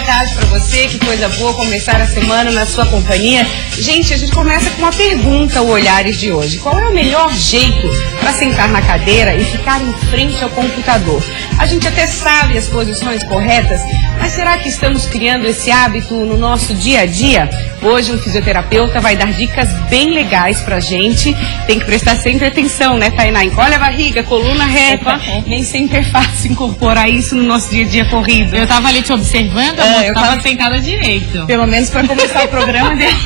boa tarde para você, que coisa boa começar a semana na sua companhia. Gente, a gente começa com uma pergunta, o Olhares de hoje. Qual é o melhor jeito para sentar na cadeira e ficar em frente ao computador? A gente até sabe as posições corretas, mas será que estamos criando esse hábito no nosso dia a dia? Hoje um fisioterapeuta vai dar dicas bem legais pra gente. Tem que prestar sempre atenção, né, Tainá? Encolhe a barriga, coluna reta. Nem sempre é fácil incorporar isso no nosso dia a dia corrido. Eu tava ali te observando, amor, eu tava sentada direito. Pelo menos para começar o programa dele.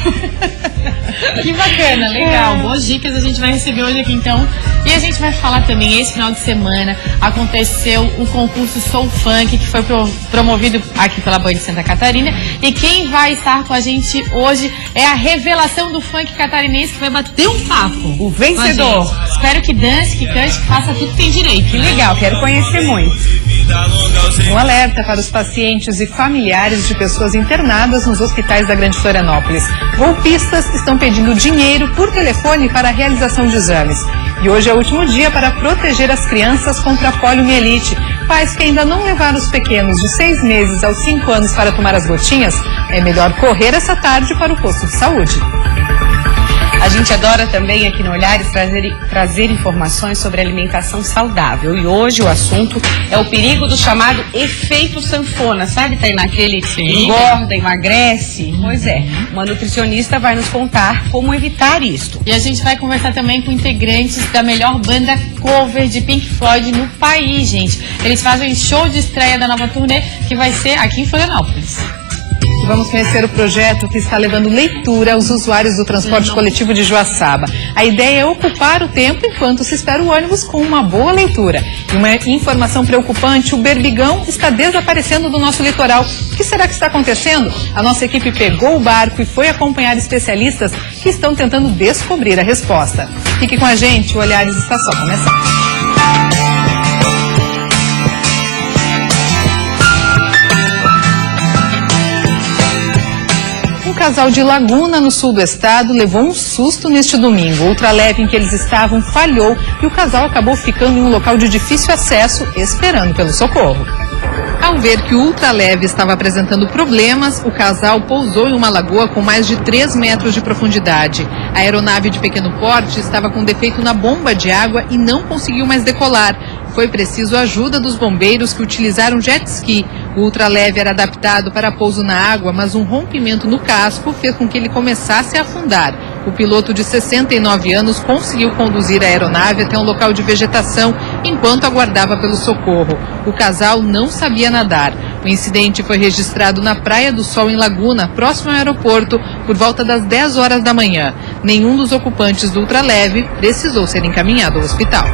Que bacana, legal. Boas dicas a gente vai receber hoje aqui então. E a gente vai falar também, esse final de semana aconteceu o concurso Soul Funk, que foi promovido aqui pela Band de Santa Catarina. E quem vai estar com a gente hoje é a revelação do funk catarinense, que vai bater um papo. O vencedor. Espero que dance, que cante, que faça tudo que tem direito. Que legal, quero conhecer muito. Um alerta para os pacientes e familiares de pessoas internadas nos hospitais da Grande Florianópolis. Golpistas estão pedindo dinheiro por telefone para a realização de exames. E hoje é o último dia para proteger as crianças contra a poliomielite. Pais que ainda não levaram os pequenos de 6 meses aos 5 anos para tomar as gotinhas, é melhor correr essa tarde para o posto de saúde. A gente adora também aqui no Olhares trazer informações sobre alimentação saudável. E hoje o assunto é o perigo do chamado efeito sanfona. Sabe, Tainá, aquele engorda, emagrece? Pois é, uma nutricionista vai nos contar como evitar isto. E a gente vai conversar também com integrantes da melhor banda cover de Pink Floyd no país, gente. Eles fazem show de estreia da nova turnê, que vai ser aqui em Florianópolis. Vamos conhecer o projeto que está levando leitura aos usuários do transporte coletivo de Joaçaba. A ideia é ocupar o tempo enquanto se espera o ônibus com uma boa leitura. E uma informação preocupante, o berbigão está desaparecendo do nosso litoral. O que será que está acontecendo? A nossa equipe pegou o barco e foi acompanhar especialistas que estão tentando descobrir a resposta. Fique com a gente, o Olhares está só começando. O casal de Laguna, no sul do estado, levou um susto neste domingo. O ultraleve em que eles estavam falhou e o casal acabou ficando em um local de difícil acesso, esperando pelo socorro. Ao ver que o ultraleve estava apresentando problemas, o casal pousou em uma lagoa com mais de 3 metros de profundidade. A aeronave de pequeno porte estava com defeito na bomba de água e não conseguiu mais decolar. Foi preciso a ajuda dos bombeiros que utilizaram jet ski. O ultraleve era adaptado para pouso na água, mas um rompimento no casco fez com que ele começasse a afundar. O piloto de 69 anos conseguiu conduzir a aeronave até um local de vegetação enquanto aguardava pelo socorro. O casal não sabia nadar. O incidente foi registrado na Praia do Sol, em Laguna, próximo ao aeroporto, por volta das 10 horas da manhã. Nenhum dos ocupantes do ultraleve precisou ser encaminhado ao hospital.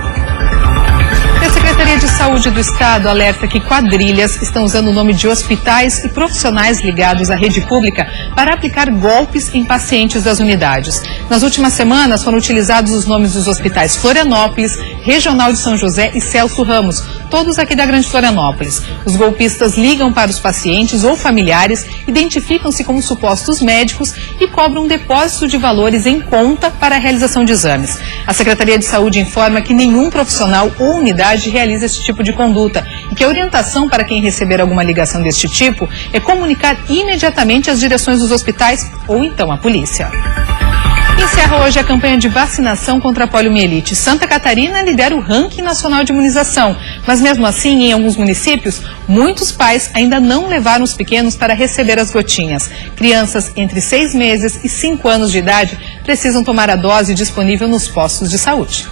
A Secretaria de Saúde do Estado alerta que quadrilhas estão usando o nome de hospitais e profissionais ligados à rede pública para aplicar golpes em pacientes das unidades. Nas últimas semanas foram utilizados os nomes dos hospitais Florianópolis, Regional de São José e Celso Ramos, todos aqui da Grande Florianópolis. Os golpistas ligam para os pacientes ou familiares, identificam-se como supostos médicos e cobram um depósito de valores em conta para a realização de exames. A Secretaria de Saúde informa que nenhum profissional ou unidade realiza esse tipo de conduta e que a orientação para quem receber alguma ligação deste tipo é comunicar imediatamente às direções dos hospitais ou então à polícia. Encerra hoje a campanha de vacinação contra a poliomielite. Santa Catarina lidera o ranking nacional de imunização, mas mesmo assim, em alguns municípios, muitos pais ainda não levaram os pequenos para receber as gotinhas. Crianças entre 6 meses e 5 anos de idade precisam tomar a dose disponível nos postos de saúde.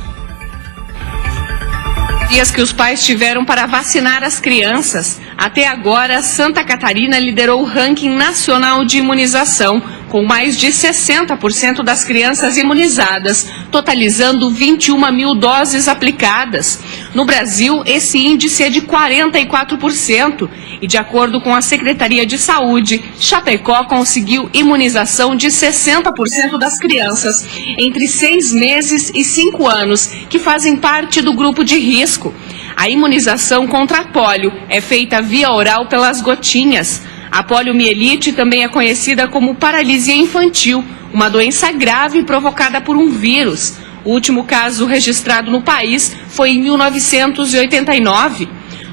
Dias que os pais tiveram para vacinar as crianças. Até agora, Santa Catarina liderou o ranking nacional de imunização, com mais de 60% das crianças imunizadas, totalizando 21 mil doses aplicadas. No Brasil, esse índice é de 44%. E de acordo com a Secretaria de Saúde, Chapecó conseguiu imunização de 60% das crianças entre 6 meses e 5 anos, que fazem parte do grupo de risco. A imunização contra a pólio é feita via oral pelas gotinhas. A poliomielite também é conhecida como paralisia infantil, uma doença grave provocada por um vírus. O último caso registrado no país foi em 1989.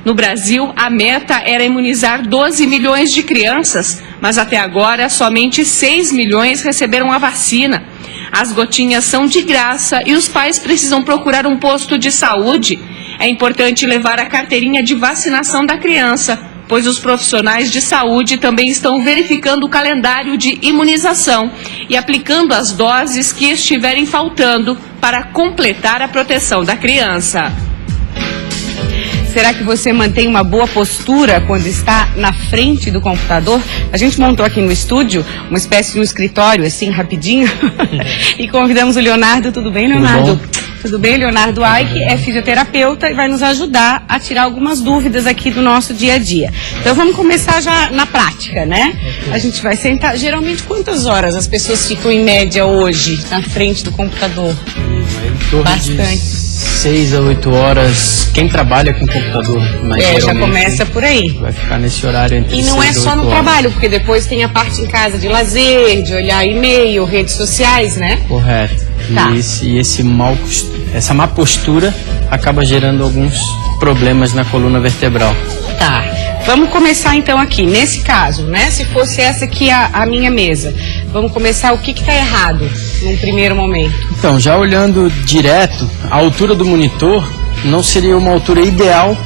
No Brasil, a meta era imunizar 12 milhões de crianças, mas até agora somente 6 milhões receberam a vacina. As gotinhas são de graça e os pais precisam procurar um posto de saúde. É importante levar a carteirinha de vacinação da criança, pois os profissionais de saúde também estão verificando o calendário de imunização e aplicando as doses que estiverem faltando para completar a proteção da criança. Será que você mantém uma boa postura quando está na frente do computador? A gente montou aqui no estúdio uma espécie de um escritório, assim, rapidinho, e convidamos o Leonardo. Tudo bem, Leonardo? Tudo bem, Leonardo Aike é fisioterapeuta e vai nos ajudar a tirar algumas dúvidas aqui do nosso dia a dia. Então vamos começar já na prática, né? A gente vai sentar. Geralmente, quantas horas as pessoas ficam em média hoje na frente do computador? Bastante. 6 a 8 horas, quem trabalha com computador, mas já começa por aí. Vai ficar nesse horário entre 6 E não é e 8 só no horas. trabalho, porque depois tem a parte em casa de lazer, de olhar e-mail, redes sociais, né? Correto. Tá. E essa má postura acaba gerando alguns problemas na coluna vertebral. Tá. Vamos começar então aqui, nesse caso, né? Se fosse essa aqui a minha mesa, vamos começar o que está errado num primeiro momento. Então, já olhando direto, a altura do monitor não seria uma altura ideal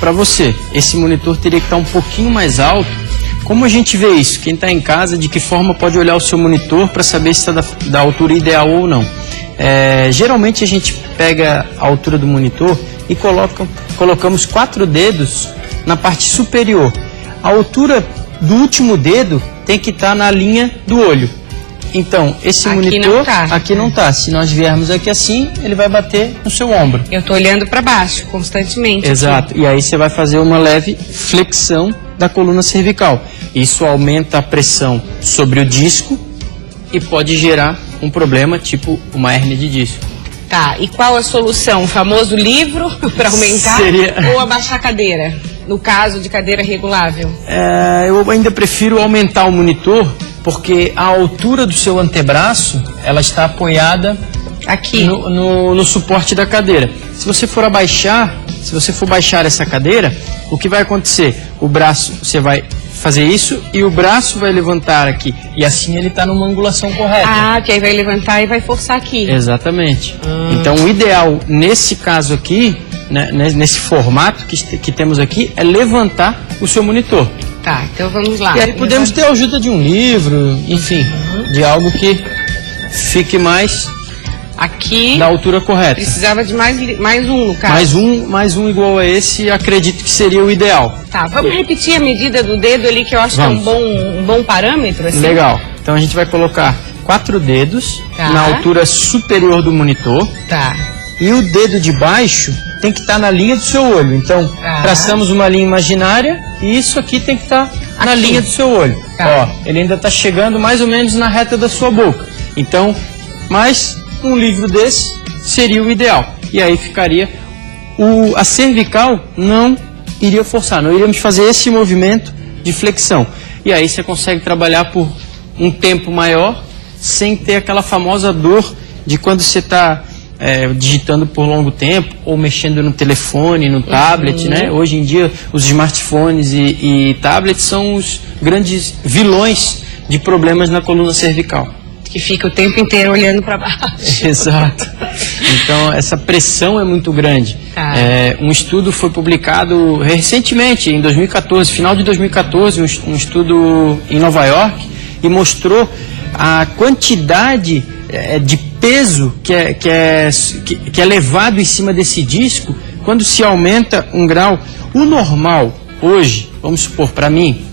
para você. Esse monitor teria que estar um pouquinho mais alto. Como a gente vê isso? Quem está em casa, de que forma pode olhar o seu monitor para saber se está da altura ideal ou não? Geralmente a gente pega a altura do monitor e colocamos 4 dedos na parte superior. A altura do último dedo tem que estar na linha do olho. Então, esse Aqui monitor não tá. aqui não está. Se nós viermos aqui assim, ele vai bater no seu ombro. Eu tô olhando para baixo constantemente. Exato. E aí você vai fazer uma leve flexão da coluna cervical. Isso aumenta a pressão sobre o disco e pode gerar um problema tipo uma hérnia de disco. Tá, e qual a solução? O famoso livro para aumentar ou abaixar a cadeira? No caso de cadeira regulável? Eu ainda prefiro aumentar o monitor, porque a altura do seu antebraço, ela está apoiada aqui no suporte da cadeira. Se você for baixar essa cadeira, o que vai acontecer? O braço, você vai fazer isso e o braço vai levantar aqui. E assim ele está numa angulação correta. Ah, que aí vai levantar e vai forçar aqui. Exatamente. Então o ideal nesse caso aqui, né, nesse formato que temos aqui, é levantar o seu monitor. Tá, então vamos lá. E aí podemos ter a ajuda de um livro, enfim, de algo que fique mais aqui na altura correta. Precisava de mais um, no caso. Mais um igual a esse, acredito que seria o ideal. Tá, vamos repetir a medida do dedo ali, que eu acho que é um bom parâmetro, assim? Legal. Então a gente vai colocar 4 dedos na altura superior do monitor. Tá. E o dedo de baixo tem que estar na linha do seu olho. Então, traçamos uma linha imaginária e isso aqui tem que estar na linha do seu olho. Ó, ele ainda está chegando mais ou menos na reta da sua boca. Então, mais um livro desse seria o ideal. E aí ficaria... A cervical não iria forçar, não iríamos fazer esse movimento de flexão. E aí você consegue trabalhar por um tempo maior sem ter aquela famosa dor de quando você está digitando por longo tempo ou mexendo no telefone, no tablet, né? Hoje em dia os smartphones e tablets são os grandes vilões de problemas na coluna cervical. Que fica o tempo inteiro olhando para baixo. Exato. Então essa pressão é muito grande. Um estudo foi publicado recentemente, em 2014, final de 2014, um estudo em Nova York, e mostrou a quantidade de peso que é levado em cima desse disco quando se aumenta um grau. O normal hoje, vamos supor, para mim,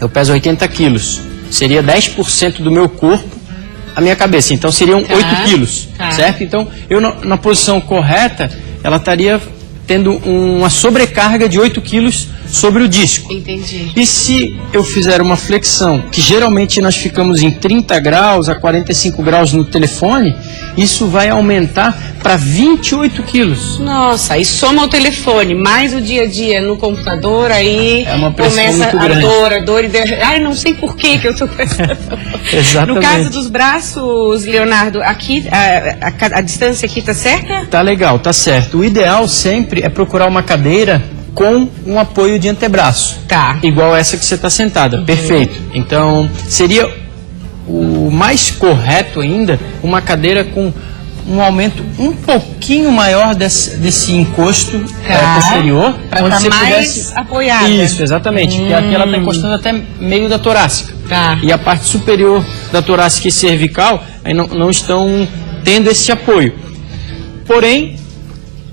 eu peso 80 quilos, seria 10% do meu corpo a minha cabeça, então seriam 8 quilos, certo? Então, eu na posição correta, ela estaria tendo uma sobrecarga de 8 quilos sobre o disco. Entendi. E se eu fizer uma flexão, que geralmente nós ficamos em 30 graus a 45 graus no telefone, isso vai aumentar para 28 quilos. Nossa, aí soma o telefone, mais o dia a dia no computador, aí é uma pressão começa muito grande. a dor e... Ai, não sei por que eu tô com essa dor. Exatamente. No caso dos braços, Leonardo, aqui, a distância aqui tá certa? Tá legal, tá certo. O ideal sempre é procurar uma cadeira com um apoio de antebraço. Tá. Igual essa que você está sentada. Perfeito. Então, seria o mais correto ainda uma cadeira com um aumento um pouquinho maior desse encosto posterior. Para estar mais apoiada. Isso, exatamente. Porque aqui ela está encostando até meio da torácica. Tá. E a parte superior da torácica e cervical aí não estão tendo esse apoio. Porém,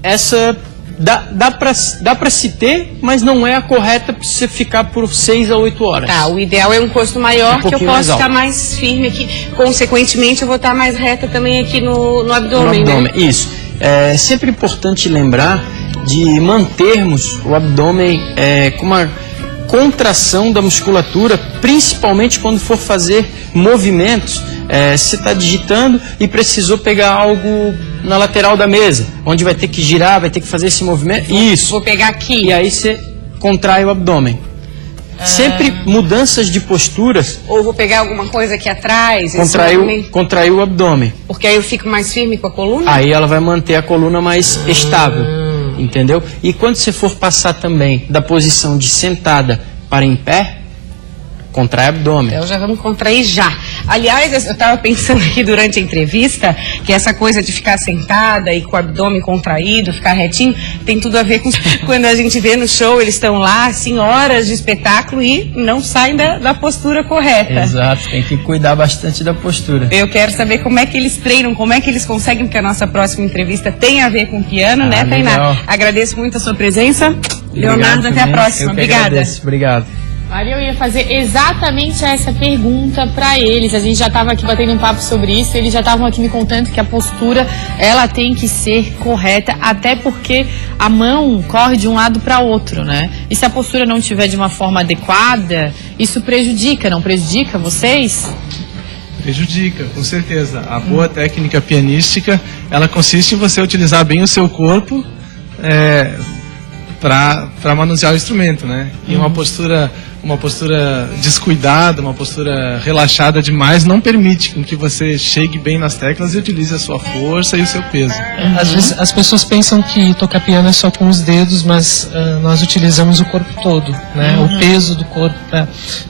essa dá para se ter, mas não é a correta para você ficar por 6 a 8 horas. Tá, o ideal é um encosto maior, que eu posso estar mais firme aqui. Consequentemente, eu vou estar mais reta também aqui no abdômen, né? Isso. É sempre importante lembrar de mantermos o abdômen com uma contração da musculatura, principalmente quando for fazer movimentos. Você está digitando e precisou pegar algo na lateral da mesa, onde vai ter que girar, vai ter que fazer esse movimento. Isso. Vou pegar aqui. E aí você contrai o abdômen. Sempre mudanças de posturas. Ou vou pegar alguma coisa aqui atrás. Contrair o abdômen. Porque aí eu fico mais firme com a coluna? Aí ela vai manter a coluna mais estável. Entendeu? E quando você for passar também da posição de sentada para em pé, contrai o abdômen. Então já vamos contrair já. Aliás, eu estava pensando aqui durante a entrevista que essa coisa de ficar sentada e com o abdômen contraído, ficar retinho, tem tudo a ver com quando a gente vê no show, eles estão lá, assim, horas de espetáculo e não saem da postura correta. Exato, tem que cuidar bastante da postura. Eu quero saber como é que eles treinam, como é que eles conseguem, porque a nossa próxima entrevista tem a ver com piano, né, Tainá? Legal. Agradeço muito a sua presença. Leonardo, até a próxima. Obrigada. Agradeço. Obrigado. Maria, eu ia fazer exatamente essa pergunta para eles. A gente já estava aqui batendo um papo sobre isso. Eles já estavam aqui me contando que a postura ela tem que ser correta, até porque a mão corre de um lado para outro, né? E se a postura não estiver de uma forma adequada, isso prejudica, não prejudica vocês? Prejudica, com certeza. A boa técnica pianística, ela consiste em você utilizar bem o seu corpo para manusear o instrumento, né? E uma postura descuidada, uma postura relaxada demais não permite com que você chegue bem nas teclas e utilize a sua força e o seu peso. Às vezes as pessoas pensam que tocar piano é só com os dedos, mas nós utilizamos o corpo todo, né? O peso do corpo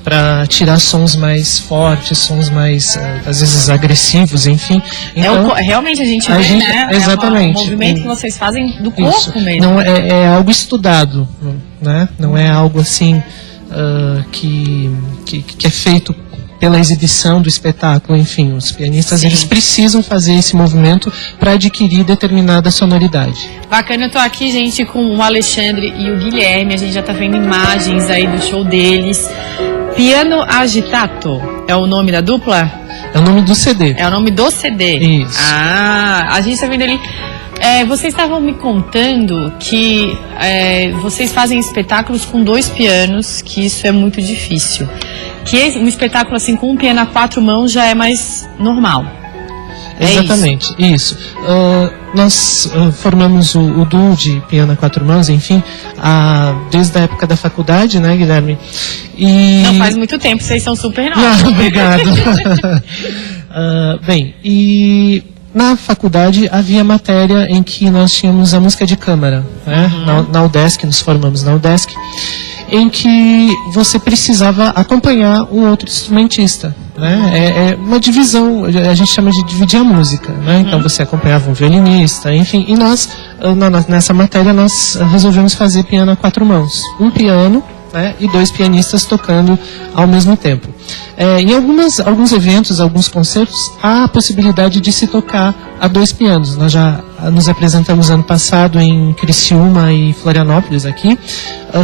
para tirar sons mais fortes, sons mais, às vezes, agressivos, enfim. Então, realmente a gente vê, né? Exatamente. É um movimento que vocês fazem do corpo mesmo. Não é algo estudado, né? Não é algo assim que é feito pela exibição do espetáculo, enfim, os pianistas eles precisam fazer esse movimento para adquirir determinada sonoridade. Bacana, eu tô aqui, gente, com o Alexandre e o Guilherme, a gente já tá vendo imagens aí do show deles. Piano Agitato é o nome da dupla? É o nome do CD. É o nome do CD? Isso. Ah, a gente tá vendo ali. Vocês estavam me contando que vocês fazem espetáculos com 2 pianos, que isso é muito difícil. Que um espetáculo assim com um piano a 4 mãos já é mais normal. Exatamente, isso. Nós formamos o duo de piano a 4 mãos, enfim, desde a época da faculdade, né, Guilherme? Não faz muito tempo, vocês são super novos. Não, obrigado. Bem, e na faculdade havia matéria em que nós tínhamos a música de câmara, né? Na UDESC, nos formamos na UDESC, em que você precisava acompanhar um outro instrumentista, né? É uma divisão, a gente chama de dividir a música, né? Então você acompanhava um violinista, enfim, e nós, nessa matéria, nós resolvemos fazer piano a 4 mãos. Um piano, né, e 2 pianistas tocando ao mesmo tempo. Em alguns eventos, alguns concertos, há a possibilidade de se tocar a 2 pianos. Nós já nos apresentamos ano passado em Criciúma e Florianópolis aqui,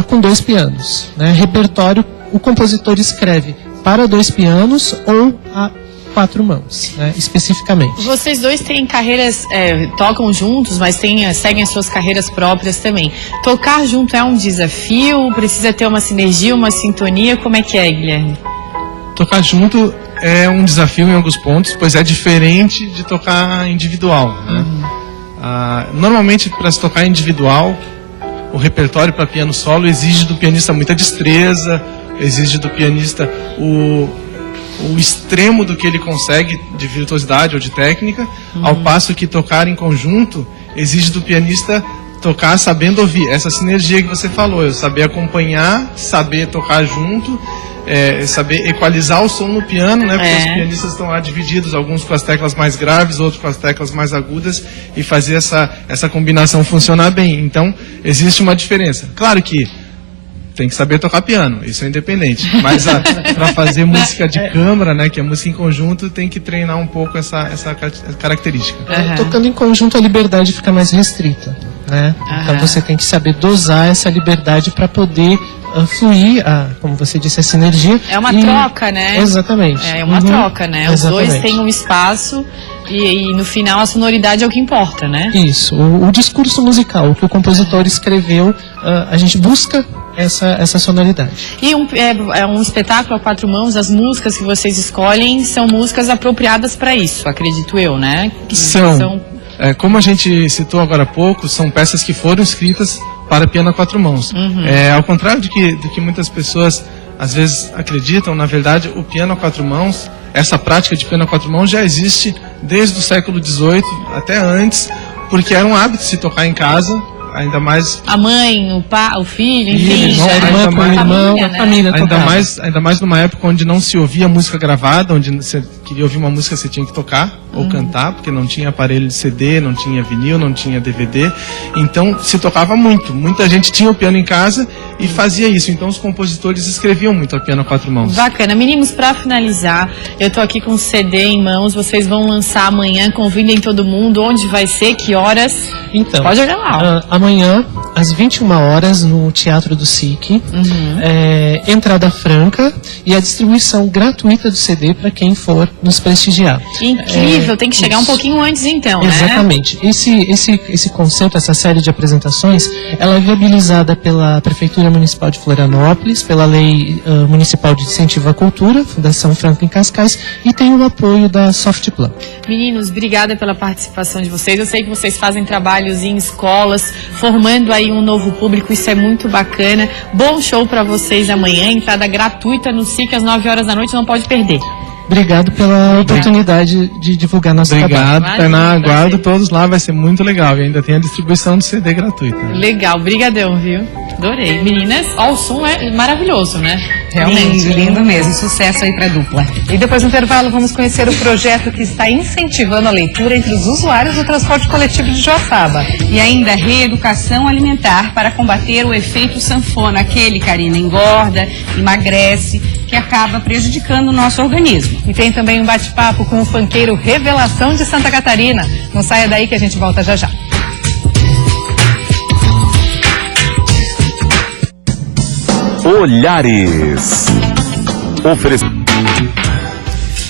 com 2 pianos, né? Repertório, o compositor escreve para 2 pianos ou a 4 mãos, né, especificamente. Vocês dois têm carreiras, tocam juntos, mas seguem as suas carreiras próprias também. Tocar junto é um desafio? Precisa ter uma sinergia, uma sintonia? Como é que é, Guilherme? Tocar junto é um desafio em alguns pontos, pois é diferente de tocar individual, né? Normalmente, para se tocar individual, o repertório para piano solo exige do pianista muita destreza, exige do pianista o extremo do que ele consegue de virtuosidade ou de técnica, ao passo que tocar em conjunto exige do pianista tocar sabendo ouvir. Essa sinergia que você falou, eu saber acompanhar, saber tocar junto, saber equalizar o som no piano, né? Porque os pianistas estão lá divididos, alguns com as teclas mais graves, outros com as teclas mais agudas, e fazer essa combinação funcionar bem. Então, existe uma diferença. Claro que tem que saber tocar piano, isso é independente. Mas para fazer música de câmara, né, que é música em conjunto, tem que treinar um pouco essa característica. Tocando em conjunto, a liberdade fica mais restrita, né? Então você tem que saber dosar essa liberdade para poder fluir, como você disse, a sinergia. É uma troca, né? Exatamente. É uma troca, né? Exatamente. Os dois têm um espaço e no final a sonoridade é o que importa, né? Isso. O discurso musical, o que o compositor escreveu, a gente busca essa sonoridade. E é um espetáculo a 4 mãos, as músicas que vocês escolhem são músicas apropriadas para isso, acredito eu, né? São. Como a gente citou agora há pouco, são peças que foram escritas para piano a 4 mãos. Ao contrário do que muitas pessoas às vezes acreditam, na verdade, o piano a 4 mãos, essa prática de piano a 4 mãos já existe desde o século XVIII, até antes, porque era um hábito se tocar em casa, ainda mais... A mãe, o filho, enfim, a família, ainda mais numa época onde não se ouvia música gravada, onde você queria ouvir uma música, você tinha que tocar ou cantar, porque não tinha aparelho de CD, não tinha vinil, não tinha DVD, então se tocava muito. Muita gente tinha o piano em casa e fazia isso, então os compositores escreviam muito a piano a 4 mãos. Bacana. Meninos, para finalizar, eu tô aqui com o CD em mãos, vocês vão lançar amanhã, convidem todo mundo, onde vai ser, que horas? Então, pode olhar lá. Amanhã, às 21 horas, no Teatro do SIC, entrada franca e a distribuição gratuita do CD para quem for nos prestigiar. Incrível, tem que chegar um pouquinho antes então, Exatamente. né? Esse concerto, essa série de apresentações, ela é viabilizada pela Prefeitura Municipal de Florianópolis, pela Lei Municipal de Incentivo à Cultura, Fundação Franklin Cascais, e tem o apoio da Softplan. Meninos, obrigada pela participação de vocês. Eu sei que vocês fazem trabalhos em escolas, formando aí um novo público, isso é muito bacana. Bom show para vocês amanhã, entrada gratuita no SIC às 9 horas da noite, não pode perder. Obrigado pela oportunidade de divulgar nosso trabalho. Obrigado, Tainá. Aguardo todos lá, vai ser muito legal. E ainda tem a distribuição do CD gratuita. Legal, brigadão, viu? Adorei. Meninas, o som é maravilhoso, né? Realmente, lindo mesmo. Sucesso aí pra dupla. E depois do intervalo vamos conhecer o projeto que está incentivando a leitura entre os usuários do transporte coletivo de Joaçaba. E ainda reeducação alimentar para combater o efeito sanfona, aquele, Karina, engorda, emagrece, que acaba prejudicando o nosso organismo. E tem também um bate-papo com o funkeiro Revelação de Santa Catarina. Não saia daí que a gente volta já já. Olhares.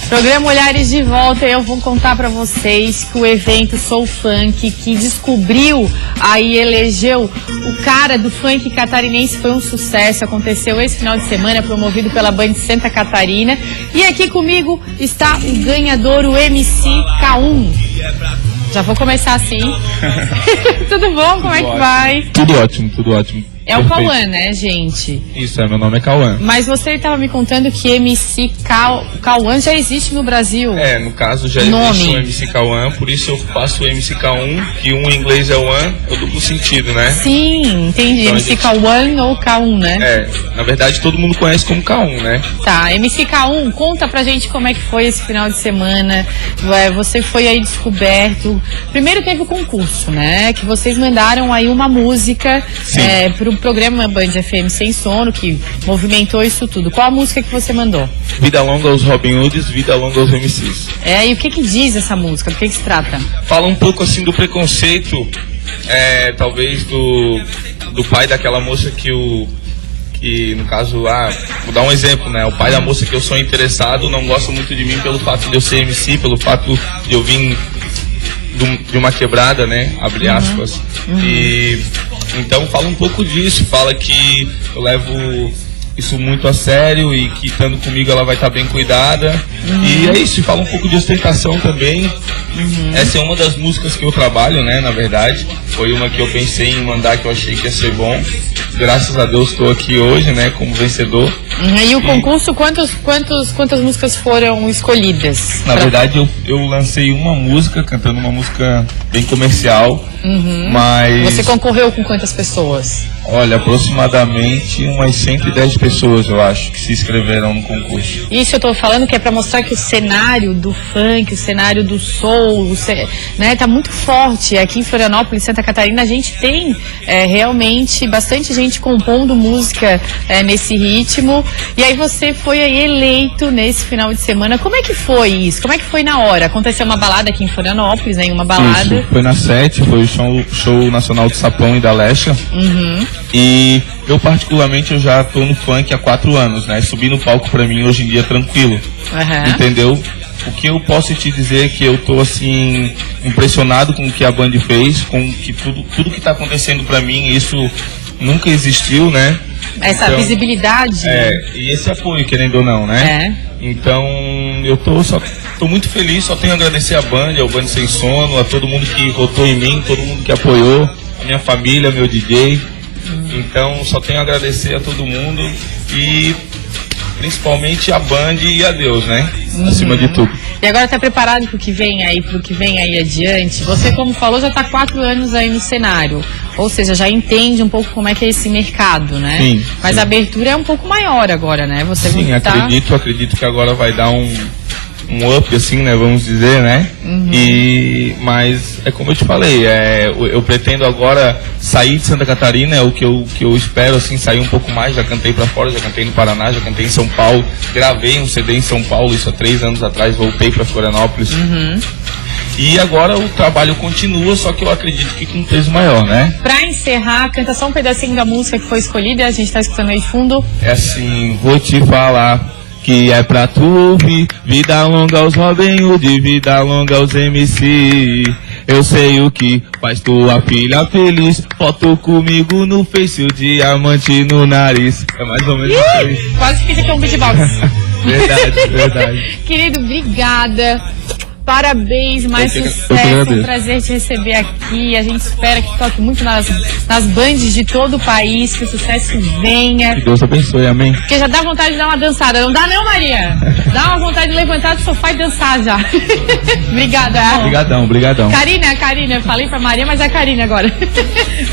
Programa Olhares de volta, eu vou contar pra vocês que o evento Soul Funk, que descobriu aí, elegeu o cara do funk catarinense, foi um sucesso, aconteceu esse final de semana, promovido pela Band Santa Catarina. E aqui comigo está o ganhador, o MC K1. Já vou começar assim. Tudo bom? Como é que vai? Tudo ótimo, tudo ótimo. É o Cauã, né, gente? Isso, meu nome é Cauã. Mas você estava me contando que MC Cauã já existe no Brasil. No caso já existe o MC Cauã, por isso eu faço o MC K1, que um em inglês é one, é o duplo sentido, né? Sim, entendi. Então, MC K1 ou K1, né? Na verdade todo mundo conhece como K1, né? Tá, MC K1, conta pra gente como é que foi esse final de semana. Você foi aí descoberto. Primeiro teve o concurso, né? Que vocês mandaram aí uma música pro programa Band FM Sem Sono, que movimentou isso tudo. Qual a música que você mandou? Vida longa aos Robin Hoods, vida longa aos MCs. E o que diz essa música? Do que se trata? Fala um pouco assim do preconceito, talvez do pai daquela moça que no caso, vou dar um exemplo, né? O pai da moça que eu sou interessado não gosta muito de mim pelo fato de eu ser MC, pelo fato de eu vir de uma quebrada, né? Abre aspas. E então fala um pouco disso, fala que eu levo isso muito a sério e que estando comigo ela vai estar bem cuidada. E é isso, fala um pouco de ostentação também. Essa é uma das músicas que eu trabalho, né, na verdade. Foi uma que eu pensei em mandar, que eu achei que ia ser bom. Graças a Deus estou aqui hoje, né, como vencedor. E o concurso, quantas músicas foram escolhidas? Na verdade eu lancei uma música, cantando uma música bem comercial, mas... Você concorreu com quantas pessoas? Olha, aproximadamente umas 110 pessoas, eu acho, que se inscreveram no concurso. Isso eu tô falando que é para mostrar que o cenário do funk, o cenário do soul, né, tá muito forte. Aqui em Florianópolis, Santa Catarina, a gente tem realmente bastante gente compondo música nesse ritmo. E aí você foi aí eleito nesse final de semana. Como é que foi isso? Como é que foi na hora? Aconteceu uma balada aqui em Florianópolis, né? Uma balada. Isso, foi na 7, foi o show nacional do Sapão e da Lesha. E eu particularmente eu já tô no funk há 4 anos, né? Subir no palco pra mim hoje em dia é tranquilo, entendeu? O que eu posso te dizer é que eu tô assim impressionado com o que a Band fez, com que tudo que tá acontecendo pra mim, isso nunca existiu, né? Essa então, visibilidade. E esse apoio, querendo ou não, né? Então eu tô muito feliz, só tenho a agradecer a Band, ao Band Sem Sono, a todo mundo que votou em mim, todo mundo que apoiou, a minha família, meu DJ. Então só tenho a agradecer a todo mundo e principalmente a Band e a Deus, né? Acima de tudo. E agora tá preparado pro que vem aí adiante? Você, como falou, já tá 4 anos aí no cenário. Ou seja, já entende um pouco como é que é esse mercado, né? Sim. Mas a abertura é um pouco maior agora, né? Você acredito que agora vai dar um up, assim, né, vamos dizer, né? Mas é como eu te falei, eu pretendo agora sair de Santa Catarina, é o que eu espero, assim, sair um pouco mais. Já cantei pra fora, já cantei no Paraná, já cantei em São Paulo, gravei um CD em São Paulo, isso há 3 anos atrás, voltei pra Florianópolis. E agora o trabalho continua, só que eu acredito que com um peso maior, né? Pra encerrar, canta só um pedacinho da música que foi escolhida, a gente tá escutando aí de fundo. É assim, vou te falar que é pra tu ouvir, vida longa aos Robin Hood, vida longa aos MC. Eu sei o que faz tua filha feliz, foto comigo no Face, o diamante no nariz. É mais ou menos isso aí. Quase fiz aqui um beatbox. Verdade. Querido, obrigada. Parabéns, mais sucesso, um prazer te receber aqui. A gente espera que toque muito nas bands de todo o país, que o sucesso venha. Que Deus abençoe, amém. Porque já dá vontade de dar uma dançada, não dá não, Maria? Dá uma vontade de levantar do sofá e dançar já. Obrigada. Obrigadão. Karina, eu falei pra Maria, mas é a Karina agora.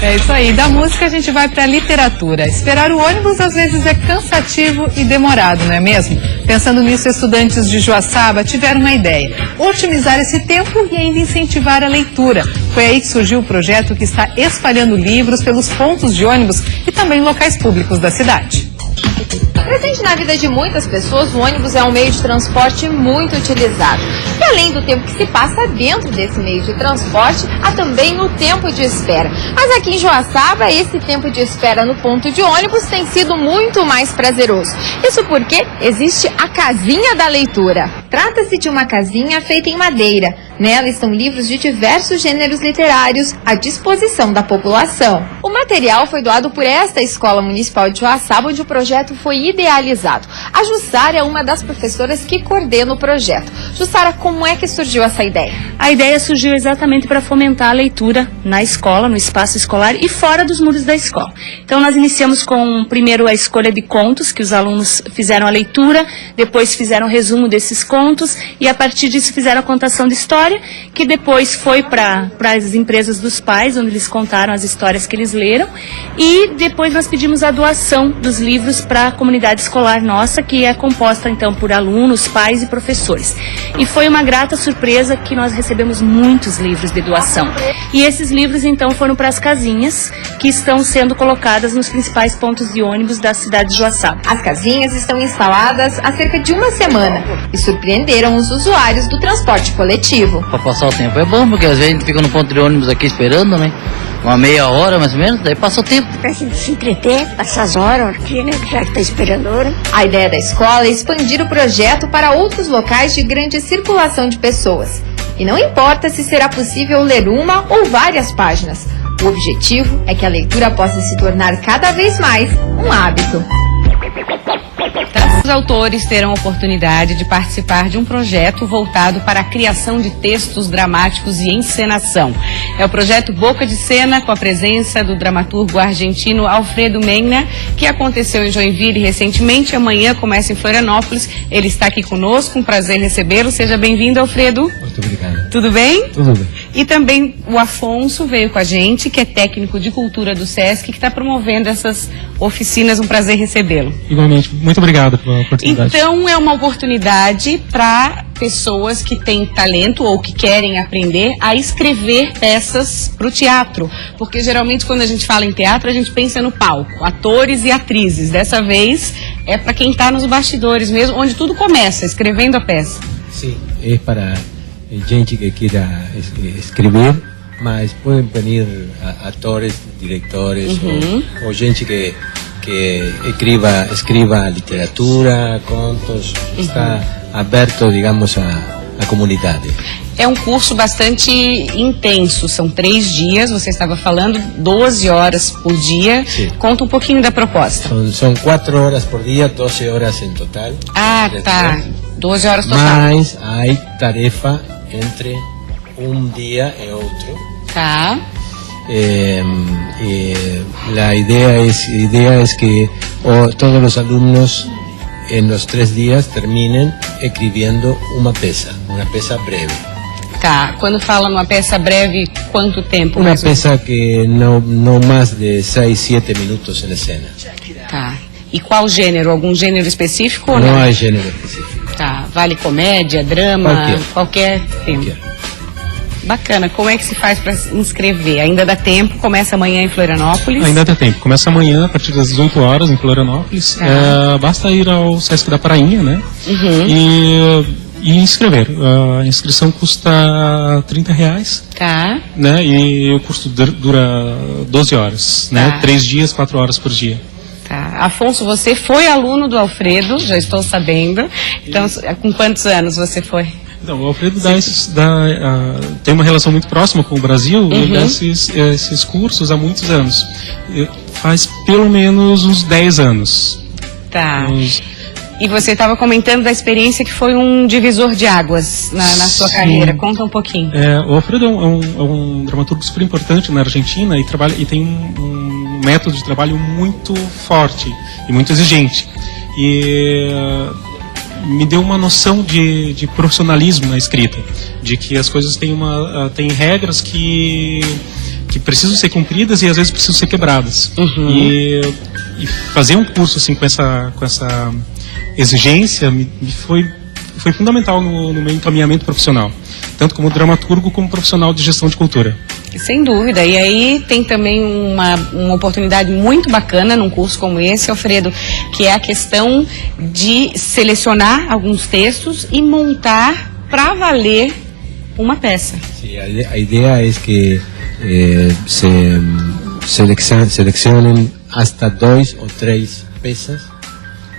É isso aí, da música a gente vai pra literatura. Esperar o ônibus às vezes é cansativo e demorado, não é mesmo? Pensando nisso, estudantes de Joaçaba tiveram uma ideia: otimizar esse tempo e ainda incentivar a leitura. Foi aí que surgiu o projeto que está espalhando livros pelos pontos de ônibus e também locais públicos da cidade. Presente na vida de muitas pessoas, o ônibus é um meio de transporte muito utilizado. E além do tempo que se passa dentro desse meio de transporte, há também o tempo de espera. Mas aqui em Joaçaba, esse tempo de espera no ponto de ônibus tem sido muito mais prazeroso. Isso porque existe a casinha da leitura. Trata-se de uma casinha feita em madeira. Nela estão livros de diversos gêneros literários à disposição da população. O material foi doado por esta Escola Municipal de Joaçaba, onde o projeto foi idealizado. A Jussara é uma das professoras que coordena o projeto. Jussara, como é que surgiu essa ideia? A ideia surgiu exatamente para fomentar a leitura na escola, no espaço escolar e fora dos muros da escola. Então nós iniciamos com primeiro a escolha de contos, que os alunos fizeram a leitura, depois fizeram o resumo desses contos e a partir disso fizeram a contação de história, que depois foi para as empresas dos pais, onde eles contaram as histórias que eles leram, e depois nós pedimos a doação dos livros para a comunidade escolar nossa, que é composta então por alunos, pais e professores. E foi uma grata surpresa que nós recebemos muitos livros de doação. E esses livros então foram para as casinhas que estão sendo colocadas nos principais pontos de ônibus da cidade de Joaçaba. As casinhas estão instaladas há cerca de uma semana e surpreenderam os usuários do transporte coletivo. Para passar o tempo é bom, porque às vezes a gente fica no ponto de ônibus aqui esperando, né? Uma meia hora mais ou menos, daí passa o tempo. Pra gente se entreter, passar as horas aqui, né? Já que tá esperando a hora. A ideia da escola é expandir o projeto para outros locais de grande circulação de pessoas. E não importa se será possível ler uma ou várias páginas. O objetivo é que a leitura possa se tornar cada vez mais um hábito. Tá Novos autores terão oportunidade de participar de um projeto voltado para a criação de textos dramáticos e encenação. É o projeto Boca de Cena, com a presença do dramaturgo argentino Alfredo Menna, que aconteceu em Joinville recentemente. Amanhã começa em Florianópolis. Ele está aqui conosco, um prazer recebê-lo. Seja bem-vindo, Alfredo. Muito obrigado. Tudo bem? Tudo bem. E também o Afonso veio com a gente, que é técnico de cultura do SESC, que está promovendo essas oficinas. Um prazer recebê-lo. Igualmente, muito obrigado pela oportunidade. Então, é uma oportunidade para pessoas que têm talento ou que querem aprender a escrever peças para o teatro. Porque geralmente quando a gente fala em teatro, a gente pensa no palco, atores e atrizes. Dessa vez é para quem está nos bastidores mesmo, onde tudo começa, escrevendo a peça. Sim, é para gente que queira escrever, mas podem vir atores, diretores ou gente que escreva literatura, contos. Está aberto, digamos, à comunidade. É um curso bastante intenso, são 3 dias, você estava falando, 12 horas por dia. Sim. Conta um pouquinho da proposta. São 4 horas por dia, 12 horas em total. Ah, tá. 12 horas total. Mas há tarefa entre um dia e outro. Tá. La idea es que todos los alumnos en los 3 días terminen escribiendo una peça breve. Tá. Quando fala numa peça breve, quanto tempo? Una peça que no más de 6, 7 minutos en escena. Tá. E qual gênero? Algum gênero específico ou não? Não há gênero específico. Tá. Vale comédia, drama, qualquer tema. Bacana. Como é que se faz para se inscrever? Ainda dá tempo? Começa amanhã em Florianópolis? Ainda dá tempo. Começa amanhã a partir das 18 horas em Florianópolis. Basta ir ao Sesc da Prainha, né? E inscrever. A inscrição custa R$30. Tá. Né? E o curso dura 12 horas, né? 3 dias, 4 horas por dia. Tá. Afonso, você foi aluno do Alfredo, já estou sabendo. Então, com quantos anos você foi? Então, o Alfredo tem uma relação muito próxima com o Brasil e dá esses cursos há muitos anos. Faz pelo menos uns 10 anos. Tá. E você estava comentando da experiência que foi um divisor de águas na sua carreira. Conta um pouquinho. O Alfredo é um dramaturgo super importante na Argentina e tem um método de trabalho muito forte e muito exigente. E me deu uma noção de profissionalismo na escrita, de que as coisas têm regras que precisam ser cumpridas e às vezes precisam ser quebradas. E fazer um curso assim com essa exigência foi fundamental no meu encaminhamento profissional, tanto como dramaturgo como profissional de gestão de cultura. Sem dúvida. E aí tem também uma oportunidade muito bacana num curso como esse, Alfredo, que é a questão de selecionar alguns textos e montar para valer uma peça. Sí, a ideia é que se seleccionem hasta 2 ou 3 peças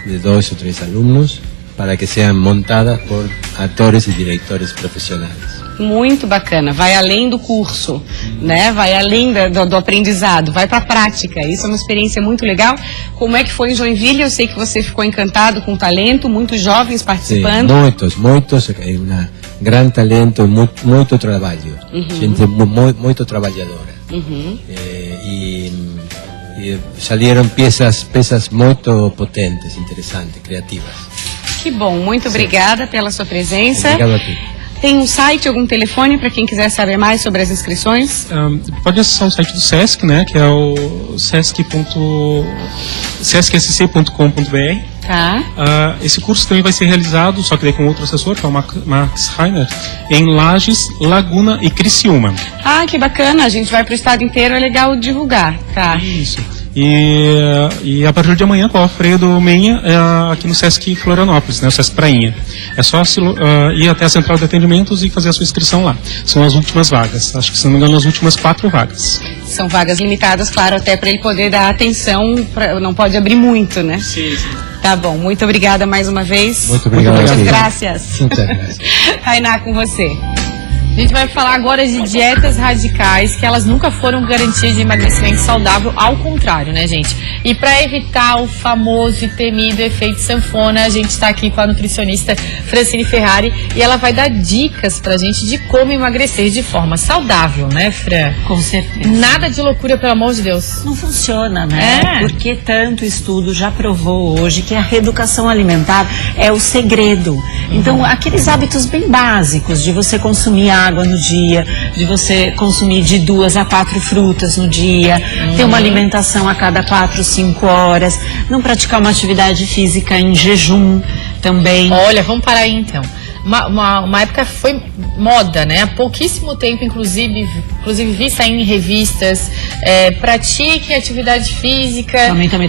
de 2 ou 3 alumnos para que sejam montadas por atores e diretores profissionais. Muito bacana, vai além do curso, né? Vai além do aprendizado, vai para a prática. Isso é uma experiência muito legal. Como é que foi em Joinville? Eu sei que você ficou encantado com o talento, muitos jovens participando. Sim, muitos, é um grande talento, muito trabalho, gente muito trabalhadora. E saíram peças muito potentes, interessantes, criativas. Que bom, muito obrigada pela sua presença. Obrigado a ti. Tem um site, algum telefone para quem quiser saber mais sobre as inscrições? Pode acessar o site do Sesc, né, que é o sescsc.com.br. Tá. Esse curso também vai ser realizado, só que daí com outro assessor, que é o Max Reiner, em Lages, Laguna e Criciúma. Ah, que bacana, a gente vai para o estado inteiro, é legal divulgar. Tá. Isso. E a partir de amanhã com o Alfredo Menha aqui no Sesc Florianópolis, né, o Sesc Prainha. É só ir até a central de atendimentos e fazer a sua inscrição lá. São as últimas vagas, acho que se não me engano as últimas 4 vagas. São vagas limitadas, claro, até para ele poder dar atenção, não pode abrir muito, né? Sim. Tá bom, muito obrigada mais uma vez. Muito obrigado. Muitas graças. Muitas graças. Tainá, com você. A gente vai falar agora de dietas radicais, que elas nunca foram garantia de emagrecimento saudável, ao contrário, né, gente? E para evitar o famoso e temido efeito sanfona, a gente está aqui com a nutricionista Francine Ferrari e ela vai dar dicas pra gente de como emagrecer de forma saudável, né, Fran? Com certeza. Nada de loucura, pelo amor de Deus. Não funciona, né? Porque tanto estudo já provou hoje que a reeducação alimentar é o segredo. Então, aqueles hábitos bem básicos de você consumir água no dia, de você consumir de 2 a 4 frutas no dia, ter uma alimentação a cada 4, 5 horas, não praticar uma atividade física em jejum também. Olha, vamos parar aí então. Uma época foi moda, né? Há pouquíssimo tempo, inclusive vi saindo em revistas, pratique atividade física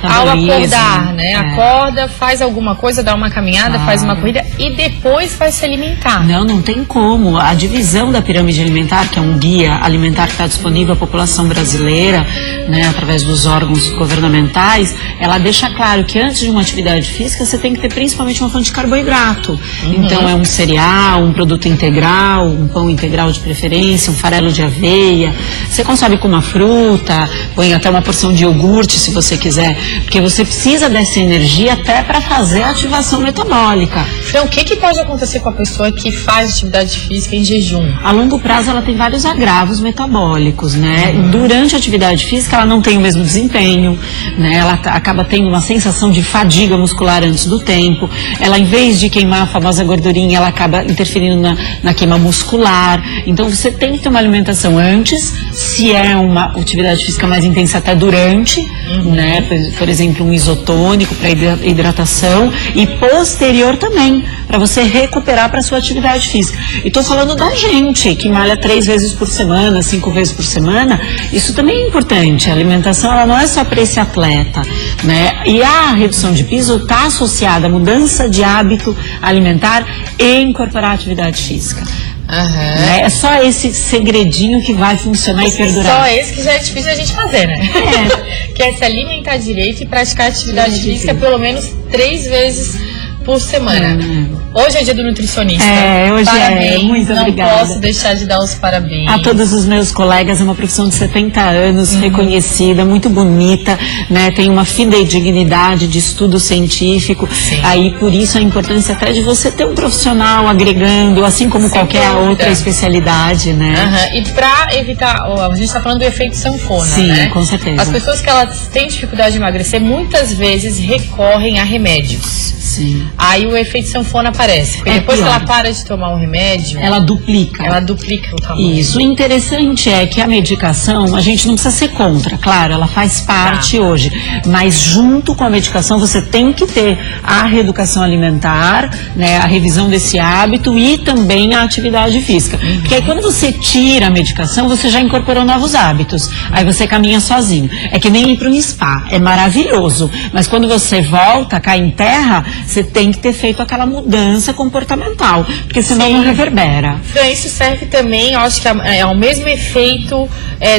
ao acordar, né? Acorda, faz alguma coisa, dá uma caminhada, faz uma corrida e depois vai se alimentar. Não tem como. A divisão da pirâmide alimentar, que é um guia alimentar que está disponível à população brasileira, né, através dos órgãos governamentais, ela deixa claro que antes de uma atividade física você tem que ter principalmente uma fonte de carboidrato. Então é um cereal, um produto integral, um pão integral de preferência, um farelo de aveia. Você consome com uma fruta, põe até uma porção de iogurte se você quiser, porque você precisa dessa energia até para fazer a ativação metabólica. Então, o que pode acontecer com a pessoa que faz atividade física em jejum? A longo prazo ela tem vários agravos metabólicos, né? Durante a atividade física ela não tem o mesmo desempenho, né? Ela acaba tendo uma sensação de fadiga muscular antes do tempo. Ela, em vez de queimar a famosa gordurinha, ela acaba interferindo na queima muscular. Então você tem que ter uma alimentação antes, se é uma atividade física mais intensa até durante, né? Por exemplo, um isotônico para hidratação, e posterior também, para você recuperar para sua atividade física. E estou falando da gente que malha 3 vezes por semana, 5 vezes por semana. Isso também é importante. A alimentação ela não é só para esse atleta, né? E a redução de peso está associada à mudança de hábito alimentar e incorporar a atividade física. É só esse segredinho que vai funcionar e perdurar. Só esse que já é difícil a gente fazer, né? Que é se alimentar direito e praticar atividade física pelo menos 3 vezes por semana. Hoje é dia do nutricionista. Hoje parabéns, muito obrigada. Não posso deixar de dar os parabéns. A todos os meus colegas, é uma profissão de 70 anos, reconhecida, muito bonita, né? Tem uma fidedignidade de estudo científico. Aí, por isso, a importância até de você ter um profissional agregando, assim como qualquer outra especialidade, né? E para evitar, a gente está falando do efeito sanfona, né? Sim, com certeza. As pessoas que elas têm dificuldade de emagrecer, muitas vezes recorrem a remédios. Sim. Aí o efeito sanfona aparece. Porque depois que ela para de tomar o remédio, ela duplica. Ela duplica o tamanho. Isso. O interessante é que a medicação, a gente não precisa ser contra, claro, ela faz parte hoje. Mas junto com a medicação, você tem que ter a reeducação alimentar, né, a revisão desse hábito e também a atividade física. Porque aí quando você tira a medicação, você já incorporou novos hábitos. Aí você caminha sozinho. É que nem ir para um spa. É maravilhoso. Mas quando você volta, cai em terra, você tem que ter feito aquela mudança comportamental, porque senão não reverbera. Então, isso serve também, eu acho que é o mesmo efeito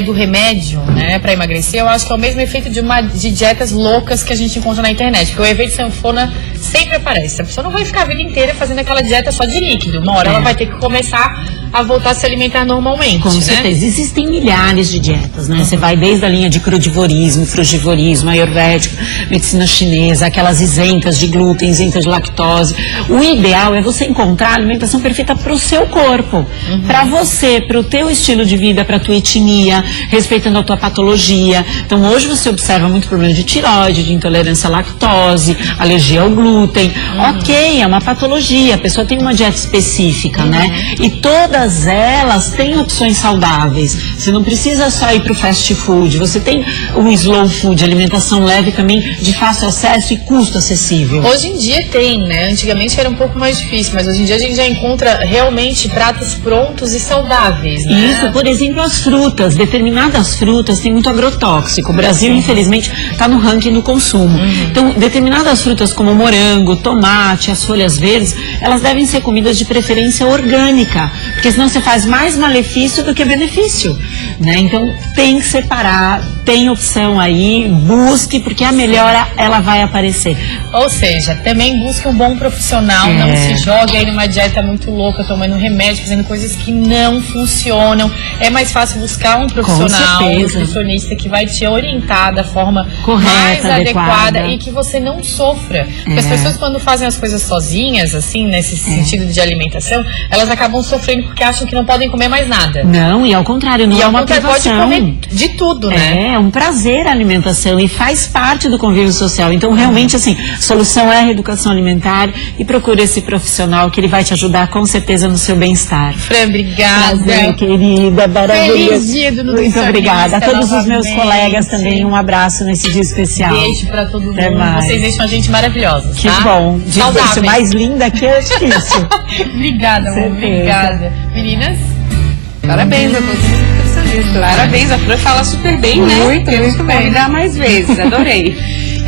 do remédio, né, para emagrecer. Eu acho que é o mesmo efeito de dietas loucas que a gente encontra na internet, porque o efeito sanfona sempre aparece. A pessoa não vai ficar a vida inteira fazendo aquela dieta só de líquido. Uma hora ela vai ter que começar a voltar a se alimentar normalmente. Com certeza. Existem milhares de dietas, né? Você vai desde a linha de crudivorismo, frugivorismo, ayurvédico, medicina chinesa, aquelas isentas de glúten, isentas de lactose. O ideal é você encontrar a alimentação perfeita para o seu corpo, para você, para o teu estilo de vida, para a tua etnia, respeitando a tua patologia. Então hoje você observa muito problema de tireoide, de intolerância à lactose, alergia ao glúten. Ok, é uma patologia, a pessoa tem uma dieta específica, né? E todas elas têm opções saudáveis. Você não precisa só ir para o fast food, você tem o slow food, alimentação leve também, de fácil acesso e custo acessível. Hoje em dia tem, né? Antigamente era um pouco mais difícil, mas hoje em dia a gente já encontra realmente pratos prontos e saudáveis, né? Isso, por exemplo, as frutas. Determinadas frutas têm muito agrotóxico. O Brasil, infelizmente, está no ranking do consumo. Então, determinadas frutas como morango, tomate, as folhas verdes, elas devem ser comidas de preferência orgânica, porque senão você faz mais malefício do que benefício, né? Então tem que separar, tem opção aí, busque, porque a melhora ela vai aparecer. Ou seja, também busque um bom profissional, não se jogue aí numa dieta muito louca, tomando remédio, fazendo coisas que não funcionam. É mais fácil buscar um profissional, um nutricionista que vai te orientar da forma mais adequada e que você não sofra. Porque as pessoas, quando fazem as coisas sozinhas, assim, nesse sentido de alimentação, elas acabam sofrendo porque acham que não podem comer mais nada. Não, e ao contrário, não é uma privação. Pode comer de tudo, né? É um prazer a alimentação e faz parte do convívio social. Então, realmente, assim, solução é a reeducação alimentar e procure esse profissional que ele vai te ajudar com certeza no seu bem-estar. Fran, obrigada. Prazer, querida, maravilhosa. Feliz dia do Muito obrigada. A todos os meus colegas também, um abraço nesse dia especial. Beijo pra todo mundo. Mais. Vocês deixam a gente maravilhosa. Que bom. Saudável. Mais linda que é difícil. Obrigada, amor. Obrigada. Meninas? Parabéns a todos os nutricionistas. Parabéns, a Fran fala super bem, né? Muito bem. Convidar mais vezes, adorei.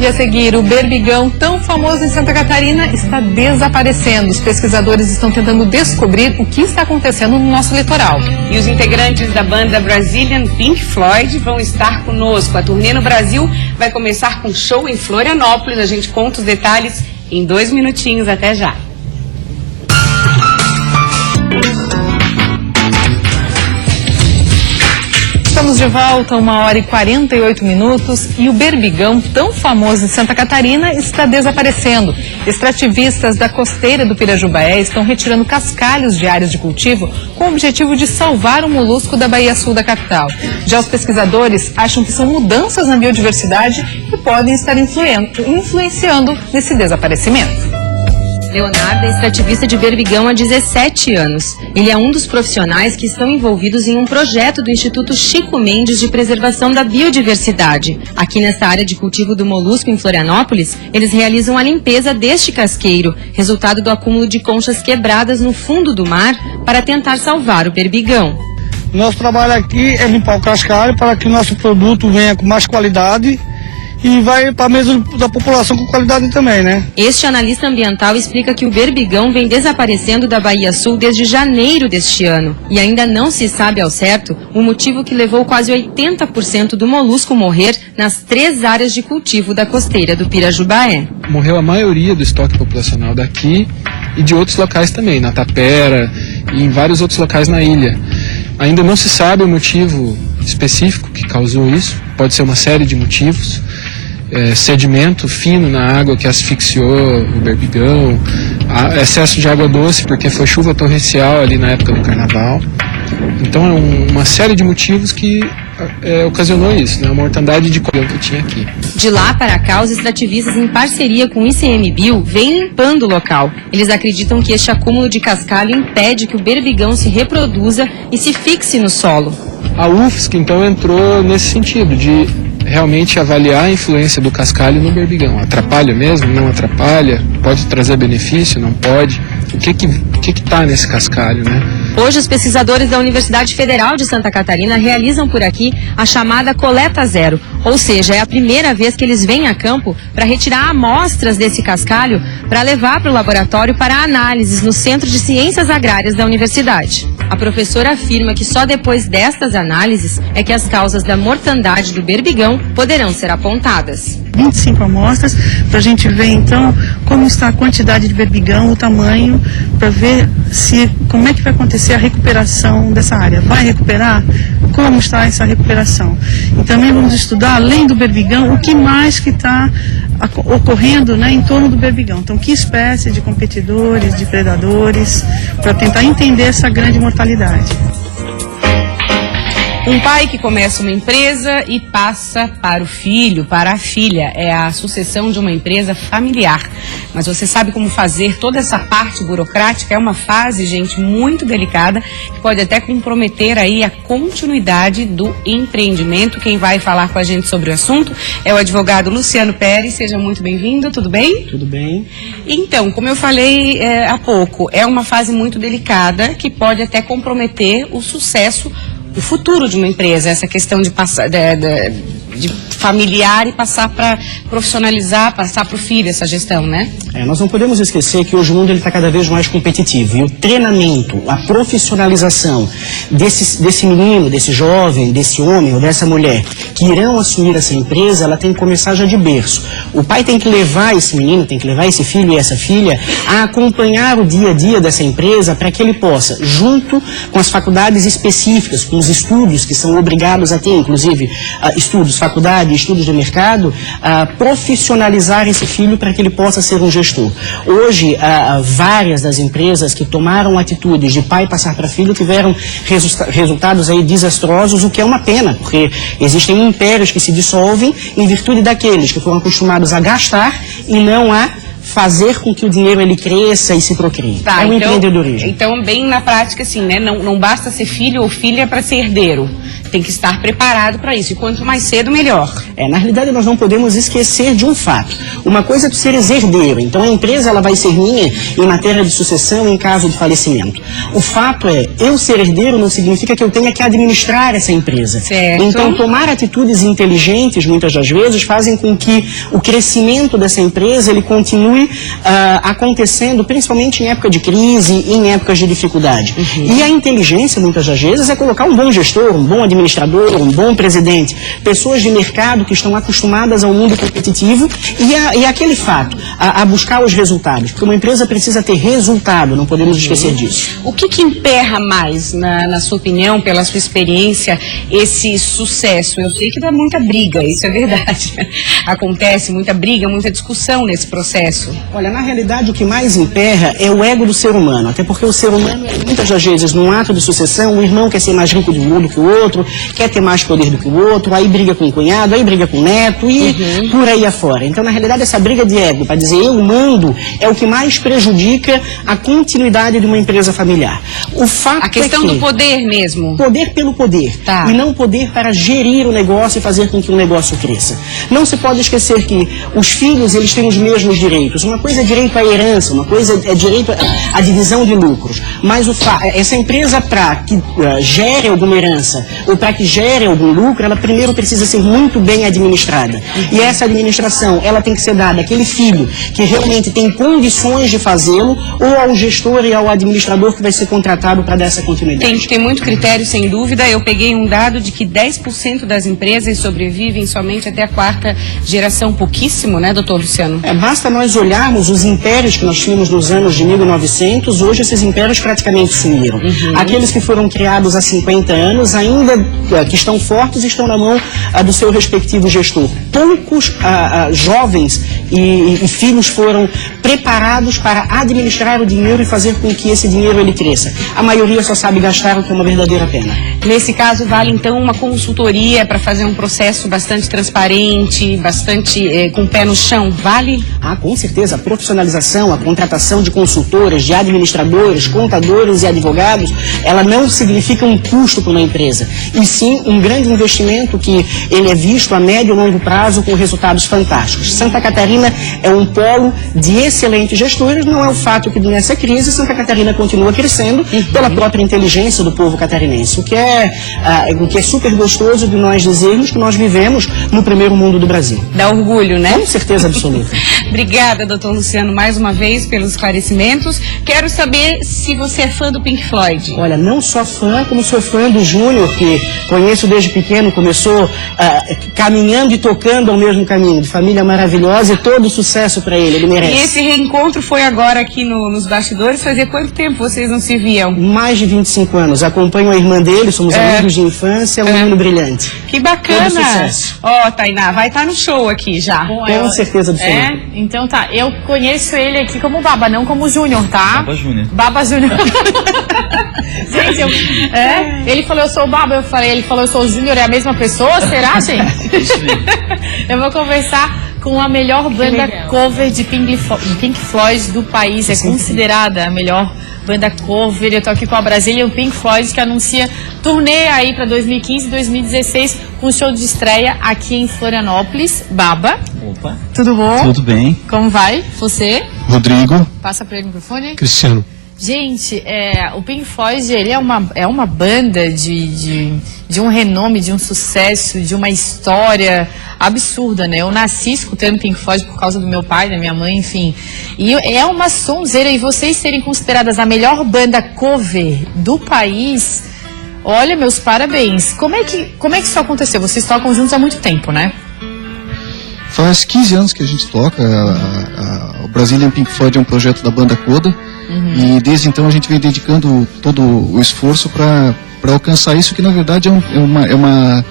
E a seguir, o berbigão, tão famoso em Santa Catarina, está desaparecendo. Os pesquisadores estão tentando descobrir o que está acontecendo no nosso litoral. E os integrantes da banda Brazilian Pink Floyd vão estar conosco. A turnê no Brasil vai começar com show em Florianópolis. A gente conta os detalhes em 2 minutinhos. Até já. Estamos de volta, 1h48 e o berbigão, tão famoso em Santa Catarina, está desaparecendo. Extrativistas da costeira do Pirajubaé estão retirando cascalhos de áreas de cultivo com o objetivo de salvar o molusco da Baía Sul da capital. Já os pesquisadores acham que são mudanças na biodiversidade que podem estar influenciando nesse desaparecimento. Leonardo é extrativista de berbigão há 17 anos. Ele é um dos profissionais que estão envolvidos em um projeto do Instituto Chico Mendes de Preservação da Biodiversidade. Aqui nessa área de cultivo do molusco em Florianópolis, eles realizam a limpeza deste casqueiro, resultado do acúmulo de conchas quebradas no fundo do mar, para tentar salvar o berbigão. Nosso trabalho aqui é limpar o cascalho para que o nosso produto venha com mais qualidade e vai para a mesa da população com qualidade também, né? Este analista ambiental explica que o berbigão vem desaparecendo da Baía Sul desde janeiro deste ano. E ainda não se sabe ao certo o motivo que levou quase 80% do molusco morrer nas 3 áreas de cultivo da costeira do Pirajubaé. Morreu a maioria do estoque populacional daqui e de outros locais também, na Tapera e em vários outros locais na ilha. Ainda não se sabe o motivo específico que causou isso, pode ser uma série de motivos. Sedimento fino na água que asfixiou o berbigão, excesso de água doce porque foi chuva torrencial ali na época do carnaval. Então é uma série de motivos que ocasionou isso, né? A mortandade de coelho que tinha aqui. De lá para cá, os extrativistas, em parceria com o ICMBio, vêm limpando o local. Eles acreditam que este acúmulo de cascalho impede que o berbigão se reproduza e se fixe no solo. A UFSC então entrou nesse sentido de realmente avaliar a influência do cascalho no berbigão. Atrapalha mesmo? Não atrapalha? Pode trazer benefício? Não pode? O que está nesse cascalho, né? Hoje, os pesquisadores da Universidade Federal de Santa Catarina realizam por aqui a chamada coleta zero, ou seja, é a primeira vez que eles vêm a campo para retirar amostras desse cascalho para levar para o laboratório para análises no Centro de Ciências Agrárias da Universidade. A professora afirma que só depois destas análises é que as causas da mortandade do berbigão poderão ser apontadas. 25 amostras para a gente ver então como está a quantidade de berbigão, o tamanho, para ver como é que vai acontecer a recuperação dessa área. Vai recuperar? Como está essa recuperação? E também vamos estudar, além do berbigão, o que mais que está ocorrendo, né, em torno do berbigão. Então, que espécie de competidores, de predadores, para tentar entender essa grande mortalidade. Um pai que começa uma empresa e passa para o filho, para a filha. É a sucessão de uma empresa familiar. Mas você sabe como fazer toda essa parte burocrática? É uma fase, gente, muito delicada, que pode até comprometer aí a continuidade do empreendimento. Quem vai falar com a gente sobre o assunto é o advogado Luciano Pérez. Seja muito bem-vindo, tudo bem? Tudo bem. Então, como eu falei há pouco, é uma fase muito delicada que pode até comprometer o sucesso, o futuro de uma empresa, essa questão de familiar e passar para profissionalizar, passar para o filho essa gestão, né? Nós não podemos esquecer que hoje o mundo está cada vez mais competitivo e o treinamento, a profissionalização desse menino, desse jovem, desse homem ou dessa mulher que irão assumir essa empresa, ela tem que começar já de berço. O pai tem que levar esse menino, tem que levar esse filho e essa filha a acompanhar o dia a dia dessa empresa para que ele possa, junto com as faculdades específicas, com os estudos que são obrigados a ter, inclusive estudos, faculdade, estudos de mercado, profissionalizar esse filho para que ele possa ser um gestor. Hoje, várias das empresas que tomaram atitudes de pai passar para filho tiveram resultados aí desastrosos, o que é uma pena, porque existem impérios que se dissolvem em virtude daqueles que foram acostumados a gastar e não a fazer com que o dinheiro ele cresça e se procrie. É um empreendedorismo. Então, bem na prática, assim, né? Não basta ser filho ou filha para ser herdeiro. Tem que estar preparado para isso. E quanto mais cedo, melhor. Na realidade, nós não podemos esquecer de um fato. Uma coisa é tu seres herdeiro. Então, a empresa ela vai ser minha em matéria de sucessão em caso de falecimento. O fato é, eu ser herdeiro não significa que eu tenha que administrar essa empresa. Certo. Então, tomar atitudes inteligentes, muitas das vezes, fazem com que o crescimento dessa empresa ele continue acontecendo, principalmente em época de crise, em épocas de dificuldade. E a inteligência, muitas das vezes, é colocar um bom gestor, um bom administrador, um bom presidente, pessoas de mercado que estão acostumadas ao mundo competitivo e aquele fato, a buscar os resultados. Porque uma empresa precisa ter resultado, não podemos esquecer disso. O que emperra mais, na sua opinião, pela sua experiência, esse sucesso? Eu sei que dá muita briga, isso é verdade. Acontece muita briga, muita discussão nesse processo. Olha, na realidade, o que mais emperra é o ego do ser humano. Até porque o ser humano, muitas das vezes, num ato de sucessão, o irmão quer ser mais rico do que o outro, quer ter mais poder do que o outro, aí briga com o cunhado, aí briga com o neto e por aí afora. Então, na realidade, essa briga de ego, para dizer eu mando, é o que mais prejudica a continuidade de uma empresa familiar. O fato a questão do poder mesmo. Poder pelo poder. Tá. E não poder para gerir o negócio e fazer com que o negócio cresça. Não se pode esquecer que os filhos, eles têm os mesmos direitos. Uma coisa é direito à herança, uma coisa é direito à divisão de lucros. Mas essa empresa, para que gere alguma herança ou para que gere algum lucro, ela primeiro precisa ser muito bem administrada. E essa administração, ela tem que ser dada àquele filho que realmente tem condições de fazê-lo ou ao gestor e ao administrador que vai ser contratado para dar essa continuidade. Tem que ter muito critério, sem dúvida. Eu peguei um dado de que 10% das empresas sobrevivem somente até a 4ª geração. Pouquíssimo, né, doutor Luciano? Basta nós olharmos os impérios que nós tínhamos nos anos de 1900, hoje esses impérios praticamente sumiram. Aqueles que foram criados há 50 anos, ainda que estão fortes, estão na mão do seu respectivo gestor. Poucos jovens e filhos foram preparados para administrar o dinheiro e fazer com que esse dinheiro ele cresça. A maioria só sabe gastar, o que é uma verdadeira pena. Nesse caso, vale então uma consultoria para fazer um processo bastante transparente, bastante com o pé no chão, vale? Com certeza. A profissionalização, a contratação de consultores, de administradores, contadores e advogados, ela não significa um custo para uma empresa, e sim um grande investimento que ele é visto a médio e longo prazo com resultados fantásticos. Santa Catarina é um polo de excelentes gestores, não é o fato que nessa crise Santa Catarina continua crescendo pela própria inteligência do povo catarinense, o que é super gostoso de nós dizermos que nós vivemos no primeiro mundo do Brasil. Dá orgulho, né? Com certeza absoluta. Obrigada, doutor Luciano, mais uma vez pelos esclarecimentos. Quero saber se você é fã do Pink Floyd. Olha, não só fã, como sou fã do Júnior, que conheço desde pequeno, começou caminhando e tocando ao mesmo caminho, de família maravilhosa, e todo sucesso para ele merece. E esse reencontro foi agora aqui nos bastidores. Fazia quanto tempo vocês não se viam? Mais de 25 anos. Acompanho a irmã dele, somos amigos de infância, é um menino brilhante. Que bacana! Todo sucesso. Tainá, vai estar no show aqui já. Bom, com certeza absoluta. Então tá, eu conheço ele aqui como Baba, não como Júnior, tá? Baba Júnior. Baba Júnior. Gente, ele falou eu sou o Baba, ele falou eu sou o Júnior, é a mesma pessoa? Será, gente? Eu vou conversar com a melhor banda cover de Pink Floyd do país. É considerada a melhor banda cover. Eu tô aqui com a Brasília, o Pink Floyd, que anuncia turnê aí para 2015 e 2016 com show de estreia aqui em Florianópolis. Baba. Opa. Tudo bom? Tudo bem. Como vai? Você? Rodrigo. Passa para ele o microfone. Cristiano. Gente, o Pink Floyd, ele é uma banda de um renome, de um sucesso, de uma história absurda, né? Eu nasci escutando Pink Floyd por causa do meu pai, da minha mãe, enfim. E é uma sonzeira, e vocês serem consideradas a melhor banda cover do país, olha, meus parabéns. Como é que isso aconteceu? Vocês tocam juntos há muito tempo, né? Faz 15 anos que a gente toca. O Brazilian Pink Floyd é um projeto da banda Coda. E desde então a gente vem dedicando todo o esforço para alcançar isso, que na verdade é uma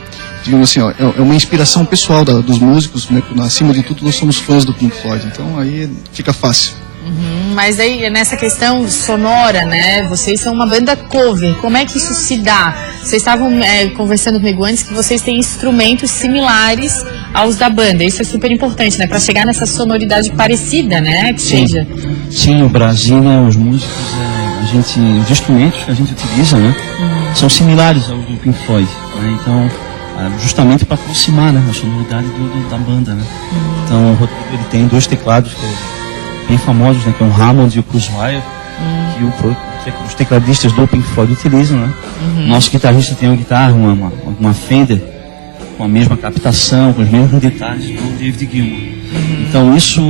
digamos assim, é uma inspiração pessoal dos músicos, né? Acima de tudo nós somos fãs do Pink Floyd, então aí fica fácil. Mas aí, nessa questão sonora, né? Vocês são uma banda cover. Como é que isso se dá? Vocês estavam conversando comigo antes que vocês têm instrumentos similares aos da banda. Isso é super importante, né? Para chegar nessa sonoridade parecida, né? Que seja. Sim, o Brasil, né? Os músicos, os instrumentos que a gente utiliza, né? São similares aos do Pink Floyd, né? Então, justamente para aproximar, né? A sonoridade da banda, né? Então, o Rodrigo, ele tem 2 teclados bem famosos, né, que é o Hammond e o Kurzweil, que os tecladistas do Pink Floyd utilizam, né? Nosso guitarrista tem uma guitarra, uma Fender, com a mesma captação, com os mesmos detalhes do David Gilmour. Então isso,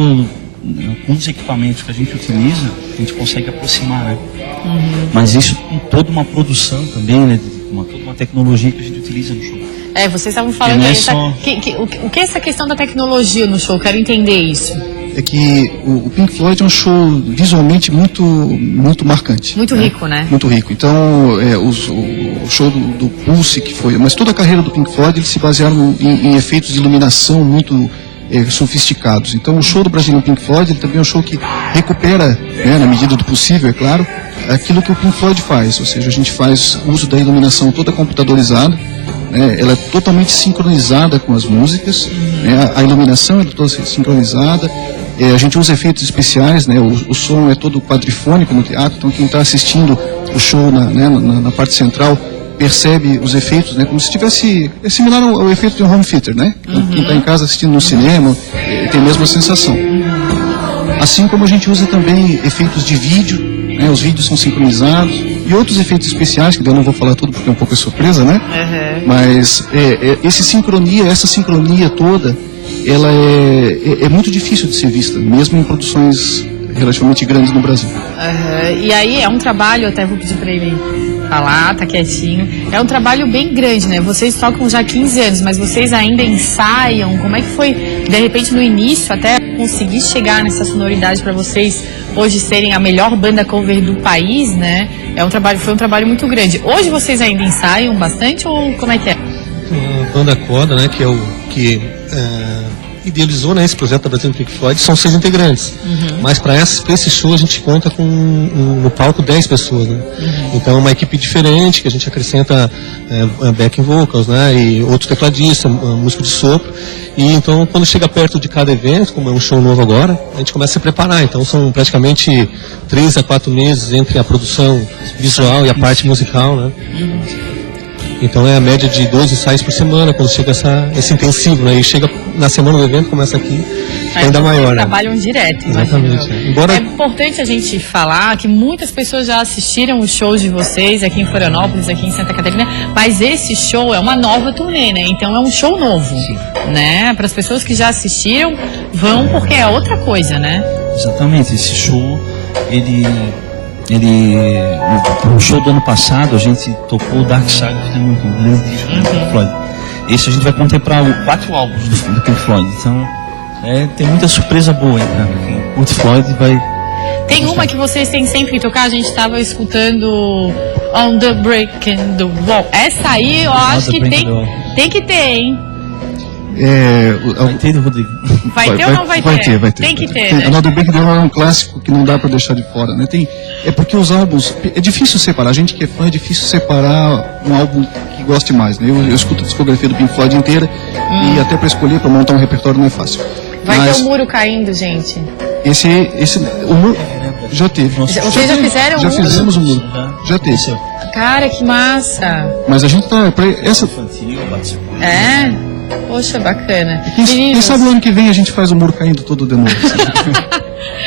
com os equipamentos que a gente utiliza, a gente consegue aproximar, né? Mas isso com toda uma produção também, né? Toda uma tecnologia que a gente utiliza no show. Vocês estavam falando aí, o que é essa questão da tecnologia no show? Quero entender isso. É que o Pink Floyd é um show visualmente muito marcante. Muito rico, né? Muito rico. Então, o show do Pulse, que foi... Mas toda a carreira do Pink Floyd, eles se basearam em efeitos de iluminação muito sofisticados. Então, o show do Brazilian Pink Floyd, ele também é um show que recupera, né, na medida do possível, é claro, aquilo que o Pink Floyd faz. Ou seja, a gente faz uso da iluminação toda computadorizada, ela é totalmente sincronizada com as músicas, né? A iluminação é toda sincronizada, a gente usa efeitos especiais, né? O som é todo quadrifônico no teatro, então quem está assistindo o show na parte central percebe os efeitos, né? Como se tivesse, é similar ao efeito de um home theater, né? Quem está em casa assistindo no cinema tem a mesma sensação. Assim como a gente usa também efeitos de vídeo, né? Os vídeos são sincronizados e outros efeitos especiais, que eu não vou falar tudo porque é um pouco surpresa, né? Mas essa sincronia toda, ela é muito difícil de ser vista, mesmo em produções relativamente grandes no Brasil. E aí é um trabalho, até vou pedir para ele falar, tá quietinho. É um trabalho bem grande, né? Vocês tocam já há 15 anos, mas vocês ainda ensaiam. Como é que foi, de repente, no início, até conseguir chegar nessa sonoridade para vocês hoje serem a melhor banda cover do país, né? Foi um trabalho muito grande. Hoje vocês ainda ensaiam bastante ou como é que é? A banda Coda, né, que é o que idealizou, né, esse projeto da Brazilian Pink Floyd, são 6 integrantes. Mas para esse show a gente conta com no palco 10 pessoas, né? Então é uma equipe diferente, que a gente acrescenta backing vocals, né, e outro tecladista, músico de sopro. E então quando chega perto de cada evento, como é um show novo agora, a gente começa a se preparar. Então são praticamente 3 a 4 meses entre a produção visual e a parte musical, né? Então é a média de 2 ensaios por semana, quando chega esse intensivo, né? E chega na semana do evento, começa aqui, ainda maior, né? Trabalham direto. Exatamente. É importante a gente falar que muitas pessoas já assistiram os shows de vocês aqui em Florianópolis, aqui em Santa Catarina, mas esse show é uma nova turnê, né? Então é um show novo, né? Para as pessoas que já assistiram, vão porque é outra coisa, né? Exatamente. Esse show, no show do ano passado a gente tocou o Dark Side of the Moon, um grande disco do Pink Floyd. Esse a gente vai contemplar 4 álbuns do Pink Floyd, então tem muita surpresa boa aí, cara. Quem curte Floyd vai... Tem uma que vocês têm sempre que tocar, a gente estava escutando On the Break in the Wall. Essa aí eu acho que tem que ter, hein? Vai ter, Rodrigo? Vai ter ou não vai ter? Vai ter. Tem que ter, né? Another Break in the Wall é um clássico que não dá pra deixar de fora, né? É porque os álbuns, é difícil separar, a gente que é fã, é difícil separar um álbum que goste mais, né? Eu escuto a discografia do Pink Floyd inteira e até pra escolher, pra montar um repertório não é fácil. Vai ter o muro caindo, gente. O muro já teve. Vocês já fizeram Já fizemos o muro. Já teve. Cara, que massa. Mas a gente tá... Poxa, bacana. Quem sabe o ano que vem a gente faz o muro caindo todo de novo.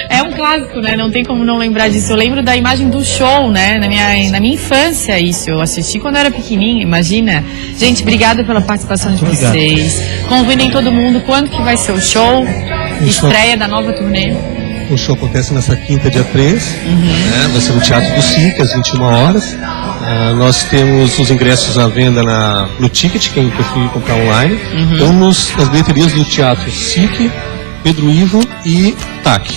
É um clássico, né? Não tem como não lembrar disso. Eu lembro da imagem do show, né? Na minha infância, isso. Eu assisti quando eu era pequenininha, imagina. Gente, obrigada pela participação de vocês. Convidem todo mundo. Quando que vai ser o show? Estreia da nova turnê. O show acontece nessa quinta, dia 3. Né? Vai ser no Teatro do SIC, às 21 horas. Nós temos os ingressos à venda no Ticket, quem preferir comprar online. Ou nas bilheterias do Teatro SIC, Pedro Ivo e TAC.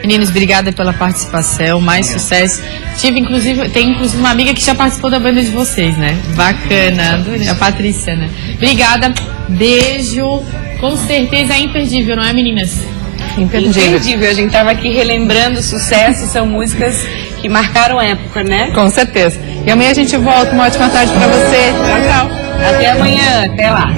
Meninos, obrigada pela participação, mais sucesso. Tem inclusive uma amiga que já participou da banda de vocês, né? Bacana, adorei. A Patrícia, né? Obrigada, beijo. Com certeza é imperdível, não é, meninas? Imperdível. A gente estava aqui relembrando sucessos, são músicas que marcaram época, né? Com certeza. E amanhã a gente volta. Uma ótima tarde para você. Tchau, tchau. Até amanhã. Até lá.